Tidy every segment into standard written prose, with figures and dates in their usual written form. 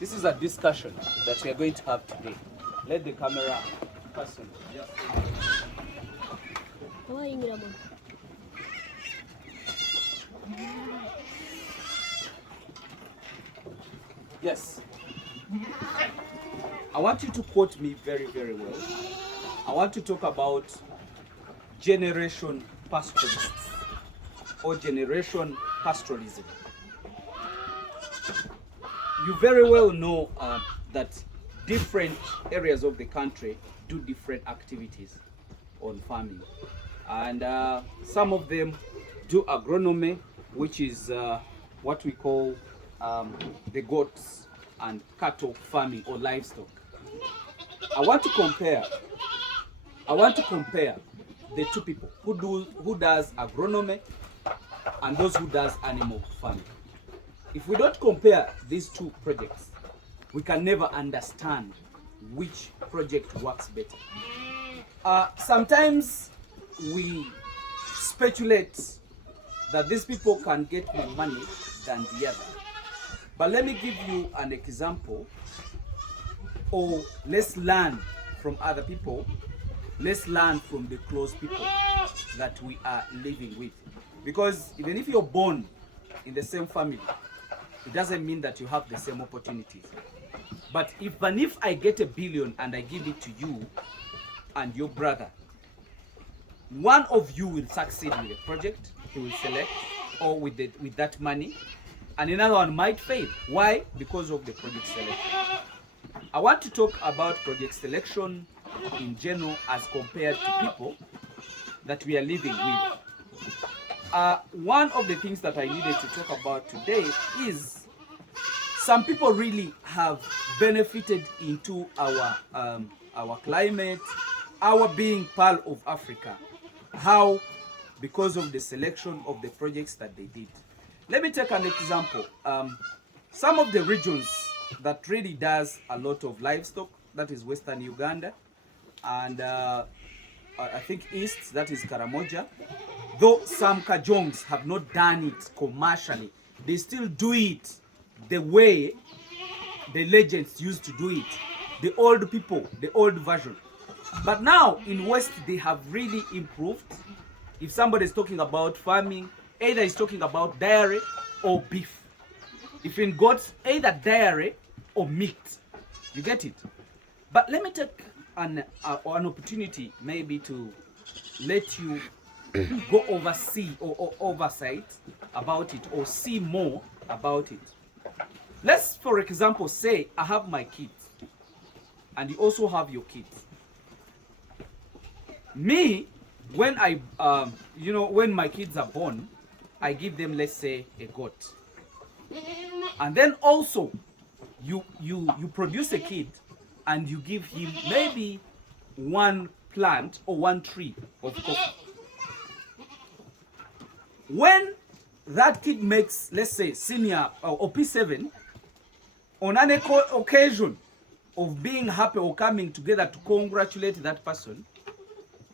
This is a discussion that we are going to have today. Let the camera person just. Yes. I want you to quote me very, very well. I want to talk about generation pastoralists or generation pastoralism. You very well know that different areas of the country do different activities on farming. And some of them do agronomy, which is what we call the goats and cattle farming or livestock. I want to compare the two people who does agronomy and those who does animal farming. If we don't compare these two projects, we can never understand which project works better. Sometimes we speculate that these people can get more money than the other. But let me give you an example, or let's learn from other people. Let's learn from the close people that we are living with. Because even if you're born in the same family, it doesn't mean that you have the same opportunities. But even if I get $1 billion and I give it to you and your brother, one of you will succeed with a project he will select or with that money, and another one might fail. Why? Because of the project selection. I want to talk about project selection in general as compared to people that we are living with. One of the things that I needed to talk about today is some people really have benefited into our climate, our being part of Africa. How? Because of the selection of the projects that they did. Let me take an example. Some of the regions that really does a lot of livestock, that is Western Uganda, and I think East, that is Karamoja. Though some Kajongs have not done it commercially, they still do it the way the legends used to do it. The old people, the old version. But now in West, they have really improved. If somebody is talking about farming, either he's talking about dairy or beef. If in goats, either dairy or meat. You get it? But let me take an opportunity maybe to let you go oversee or oversight about it or see more about it. Let's, for example, say I have my kids and you also have your kids. Me, when when my kids are born, I give them, let's say, a goat. And then also you produce a kid and you give him maybe one plant or one tree of coffee. When that kid makes, let's say, senior or P7, on an occasion of being happy or coming together to congratulate that person,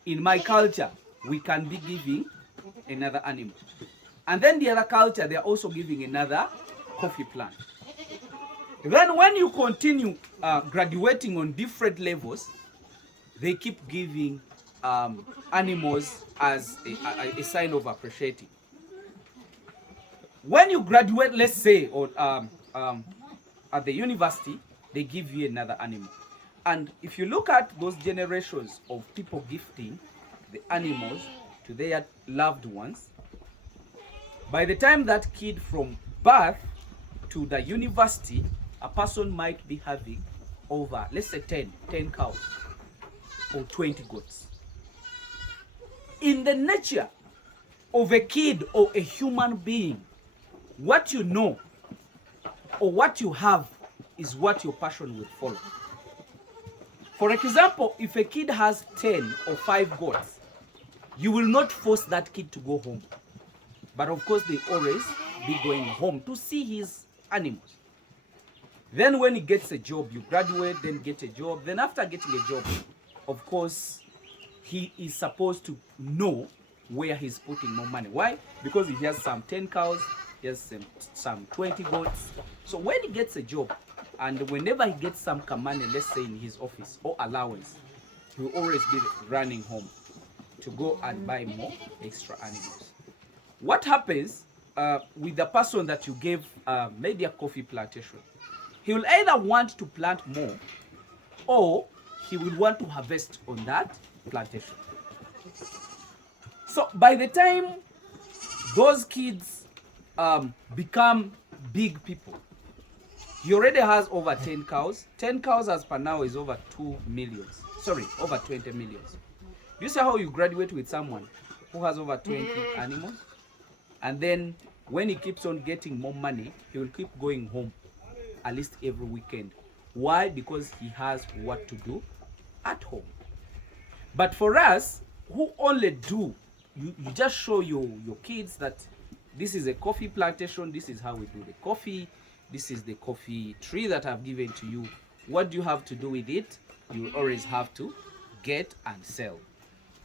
in my culture, we can be giving another animal. And then the other culture, they are also giving another coffee plant. Then when you continue graduating on different levels, they keep giving animals as a sign of appreciating. When you graduate, let's say, or at the university, they give you another animal. And if you look at those generations of people gifting the animals to their loved ones, by the time that kid from birth to the university, a person might be having over, let's say 10 cows or 20 goats. In the nature of a kid or a human being, what you know or what you have is what your passion will follow. For example, if a kid has 10 or 5 goats, you will not force that kid to go home. But of course, they always be going home to see his animals. Then when he gets a job, you graduate, then get a job. Then after getting a job, of course, he is supposed to know where he's putting more money. Why? Because he has some 10 cows, he has some 20 goats. So when he gets a job, And whenever he gets some money, let's say in his office or allowance, he will always be running home to go and buy more extra animals. What happens with the person that you gave maybe a coffee plantation? He will either want to plant more, or he will want to harvest on that plantation. So by the time those kids become big people, he already has over 10 cows. 10 cows as per now is over 2 millions. Sorry, over 20 millions. Do you see how you graduate with someone who has over 20 animals? And then when he keeps on getting more money, he will keep going home at least every weekend. Why? Because he has what to do at home. But for us, who only do, you just show your kids that this is a coffee plantation, this is how we do the coffee, this is the coffee tree that I've given to you. What do you have to do with it? You always have to get and sell.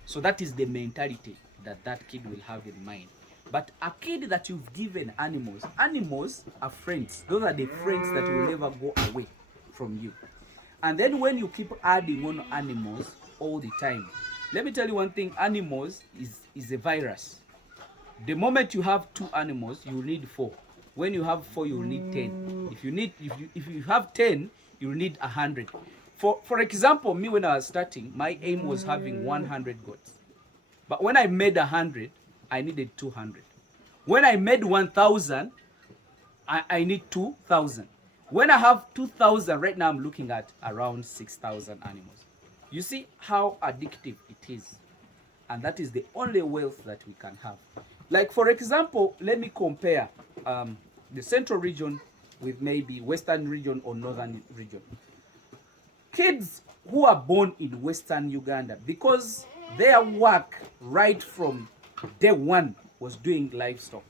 So that is the mentality that that kid will have in mind. But a kid that you've given animals, animals are friends. Those are the friends that will never go away from you. And then when you keep adding on animals all the time, let me tell you one thing, animals is a virus. The moment you have 2 animals, you will need 4. When you have 4, you will need 10. If you have 10, you will need 100. For example, me when I was starting, my aim was having 100 goats. But when I made 100, I needed 200. When I made 1,000, I need 2,000. When I have 2,000, right now I'm looking at around 6,000 animals. You see how addictive it is. And that is the only wealth that we can have. Like for example, let me compare the central region with maybe western region or northern region. Kids who are born in western Uganda, because their work right from day one was doing livestock,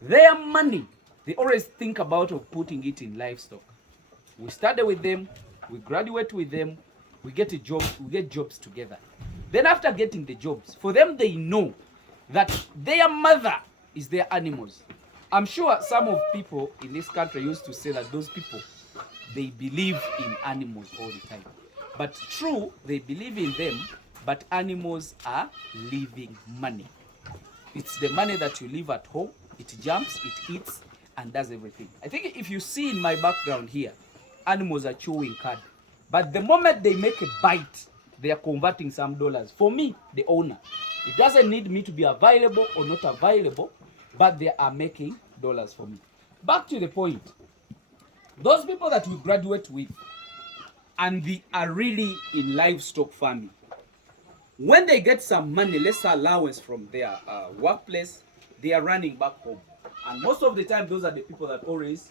their money, they always think about of putting it in livestock. We study with them, we graduate with them, we get a job, we get jobs together. Then after getting the jobs, for them they know that their mother is their animals. I'm sure some of people in this country used to say that those people, they believe in animals all the time. But true, they believe in them, but animals are living money. It's the money that you leave at home. It jumps, it eats, and does everything. I think if you see in my background here, animals are chewing cud. But the moment they make a bite, they are converting some dollars. For me, the owner, it doesn't need me to be available or not available, but they are making dollars for me. Back to the point. Those people that we graduate with, and they are really in livestock farming, when they get some money, let's say allowance from their workplace, they are running back home. And most of the time, those are the people that always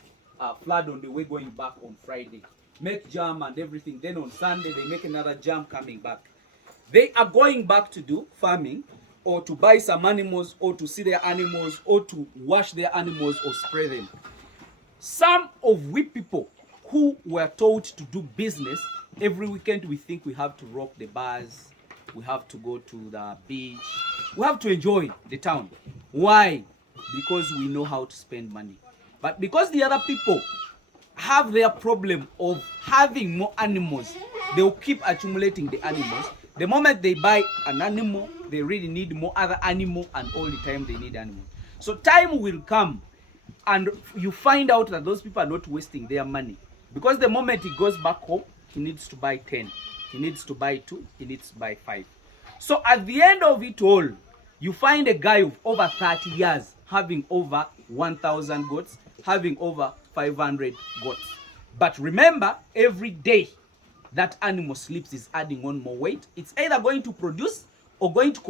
flood on the way going back on Friday, make jam and everything. Then on Sunday, they make another jam coming back. They are going back to do farming, or to buy some animals, or to see their animals, or to wash their animals or spray them. Some of we people who were taught to do business, every weekend we think we have to rock the bars, we have to go to the beach, we have to enjoy the town. Why? Because we know how to spend money. But because the other people have their problem of having more animals, they will keep accumulating the animals. The moment they buy an animal, they really need more other animal, and all the time they need animals. So time will come and you find out that those people are not wasting their money. Because the moment he goes back home, he needs to buy 10. He needs to buy 2. He needs to buy 5. So at the end of it all, you find a guy of over 30 years having over 1,000 goats, having over 500 goats. But remember, every day that animal sleeps is adding on more weight. It's either going to produce or going to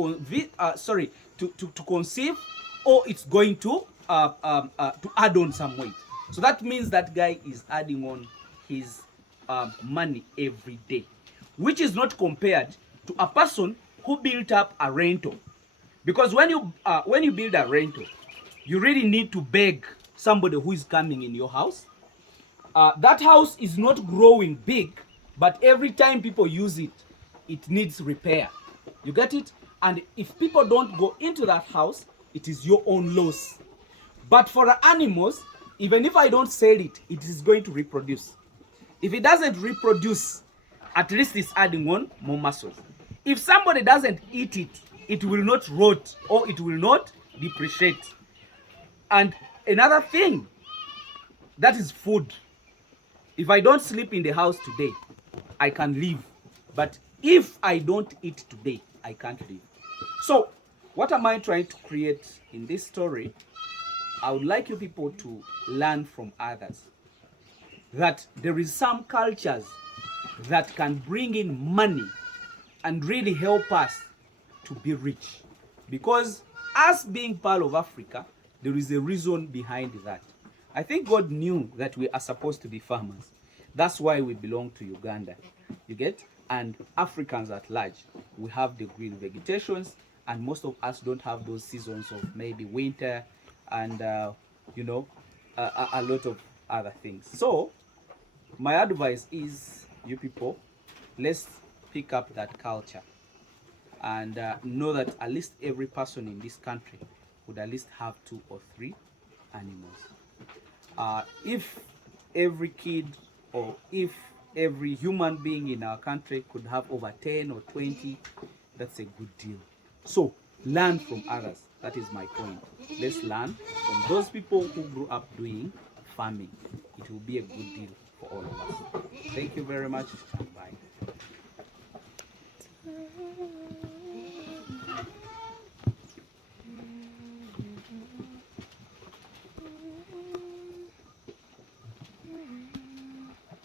conceive, or it's going to add on some weight. So that means that guy is adding on his money every day, which is not compared to a person who built up a rental. Because when you build a rental, you really need to beg somebody who is coming in your house. That house is not growing big, but every time people use it, it needs repair. You get it? And if people don't go into that house, it is your own loss. But for the animals, Even if I don't sell it, it is going to reproduce. If it doesn't reproduce, at least it's adding on more muscles. If somebody doesn't eat it, it will not rot or it will not depreciate. And another thing, that is food. If I don't sleep in the house today, I can live. But if I don't eat today, I can't live. So, what am I trying to create in this story? I would like you people to learn from others that there is some cultures that can bring in money and really help us to be rich. Because us being part of Africa, there is a reason behind that. I think God knew that we are supposed to be farmers. That's why we belong to Uganda. You get? And Africans at large, we have the green vegetations, and most of us don't have those seasons of maybe winter and, you know, a lot of other things. So, my advice is, you people, let's pick up that culture and know that at least every person in this country would at least have 2 or 3 animals. If every kid or if every human being in our country could have over 10 or 20, that's a good deal. So learn from others. That is my point. Let's learn from those people who grew up doing farming. It will be a good deal for all of us. Thank you very much, and bye.